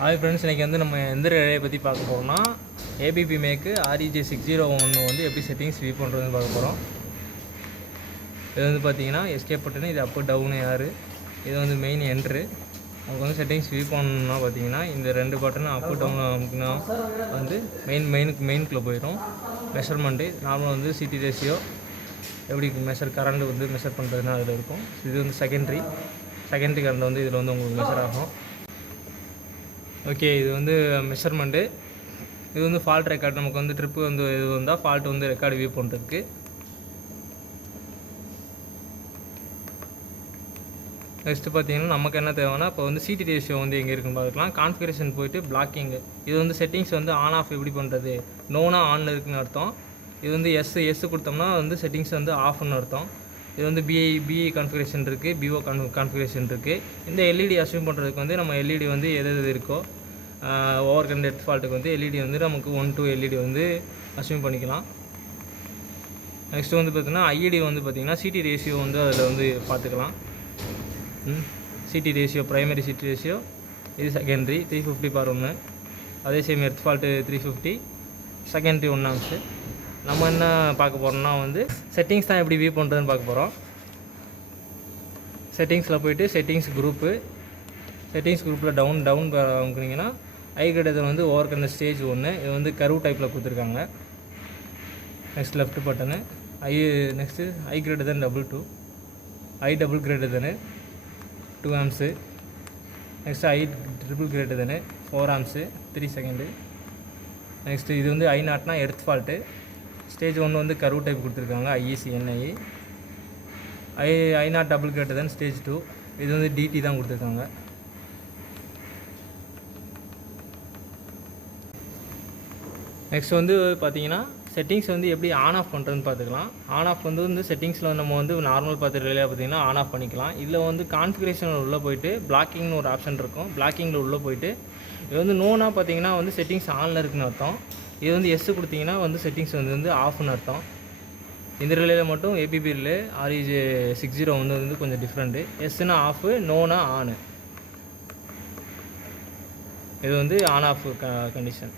Hi friends, இன்றைக்கி வந்து நம்ம எந்த ரிலேயை பற்றி பார்க்க போகிறோம்னா ஏபிபி மேக்கு REJ601 வந்து எப்படி செட்டிங்ஸ் வியூ பண்ணுறதுன்னு பார்க்க போகிறோம். இது வந்து பார்த்தீங்கன்னா எஸ்கேப் பட்டனு, இது அப்பு டவுனு யார், இது வந்து மெயின் என்ட்ரு. அவங்க வந்து செட்டிங்ஸ் வியூ பண்ணணும்னா பார்த்தீங்கன்னா இந்த ரெண்டு பட்டனும் அப்பு டவுன் அமுக்குனா வந்து மெயினுக்குள்ளே போயிடும். மெஷர்மெண்ட்டு நார்மலாக வந்து சிடி ரேஷியோ எப்படி கரண்ட் வந்து மெஷர் பண்ணுறதுனா அதில் இருக்கும். இது வந்து செகண்டரி கரண்ட் வந்து இதில் வந்து உங்களுக்கு மெஷர் ஆகும். ஓகே, இது வந்து மெஷர்மெண்ட்டு. இது வந்து ஃபால்ட் ரெக்கார்டு, நமக்கு வந்து ட்ரிப்பு வந்து இது வந்தால் ஃபால்ட் வந்து ரெக்கார்டு வியூ பண்ணுறதுக்கு. நெக்ஸ்ட்டு பார்த்தீங்கன்னா நமக்கு என்ன தேவைன்னா, இப்போ வந்து சிடி ரேஷியோ வந்து எங்கே இருக்குன்னு பார்க்கலாம். கான்ஃபிகரேஷன் போய்ட்டு பிளாக்கிங்கு, இது வந்து செட்டிங்ஸ் வந்து ஆன் ஆஃப் எப்படி பண்ணுறது, நோனா ஆனில் இருக்குதுன்னு அர்த்தம். இது வந்து எஸ் கொடுத்தோம்னா வந்து செட்டிங்ஸ் வந்து ஆஃப்னு அர்த்தம். இது வந்து பிஐ கான்ஃபிகரேஷன் இருக்குது, பிஓ கான்ஃபிகரேஷன் இருக்குது. இந்த எல்இடி அஸ்யூம் பண்ணுறதுக்கு வந்து நம்ம எல்இடி வந்து எது இருக்கோ ஓவர் கண்ட் டெத் ஃபால்ட்டுக்கு வந்து எல்இடி வந்து நமக்கு 1-2 எல்இடி வந்து அஸ்யூம் பண்ணிக்கலாம். நெக்ஸ்ட்டு வந்து பார்த்திங்கன்னா ஐஇடி வந்து பார்த்திங்கன்னா சிடி ரேஷியோ வந்து அதில் வந்து பார்த்துக்கலாம். CT ratio, primary CT ratio, இது செகண்டரி 350/1. அதே same earth fault 350, secondary 1 amps. நம்ம என்ன பார்க்க போகிறோம்னா வந்து செட்டிங்ஸ் தான் எப்படி வியூ பண்ணுறதுன்னு பார்க்க போகிறோம். செட்டிங்ஸில் போய்ட்டு செட்டிங்ஸ் குரூப்பில் டவுன் அமுக்குனீங்கன்னா ஐ கிரேட் வந்து ஓவர் கண்ட ஸ்டேஜ் 1. இது வந்து கர்வ் டைப்பில் கொடுத்துருக்காங்க. Next left button next I great தான் (2), ஐ டபுள் கிரேட் தானே 2 amps. Next I triple great தானே 4 ஆம்ஸு 3 செகண்டு. நெக்ஸ்ட்டு இது வந்து I0னா எர்த் ஃபால்ட்டு. ஸ்டேஜ் 1 வந்து கர்வ் டைப் கொடுத்துருக்காங்க, IECNI. I0 டபுள் கிரேட் தான் ஸ்டேஜ் 2. இது வந்து DT தான் கொடுத்துருக்காங்க. நெக்ஸ்ட் வந்து பார்த்தீங்கன்னா செட்டிங்ஸ் வந்து எப்படி ஆன் ஆஃப் பண்ணுறதுன்னு பார்த்துக்கலாம். ஆன் ஆஃப் வந்து செட்டிங்ஸில் நம்ம வந்து நார்மல் பார்த்துட்டு பார்த்தீங்கன்னா ஆன் ஆஃப் பண்ணிக்கலாம். இதில் வந்து கான்ஃபிகரேஷன் உள்ளே போயிட்டு பிளாக்கிங்னு ஒரு ஆப்ஷன் இருக்கும். பிளாக்கிங்கில் உள்ளே போயிட்டு இது வந்து நோனா பார்த்தீங்கன்னா வந்து செட்டிங்ஸ் ஆனில் இருக்குன்னு அர்த்தம். இது வந்து எஸ் கொடுத்தீங்கன்னா வந்து செட்டிங்ஸ் வந்து ஆஃப்னு அர்த்தம். இந்த ரிலேயில் மட்டும் ஏபிபி ரிலே REJ601 வந்து கொஞ்சம் டிஃப்ரெண்ட்டு. எஸ்னா ஆஃபு, நோனா ஆனு. இது வந்து ஆன் ஆஃப் கண்டிஷன்.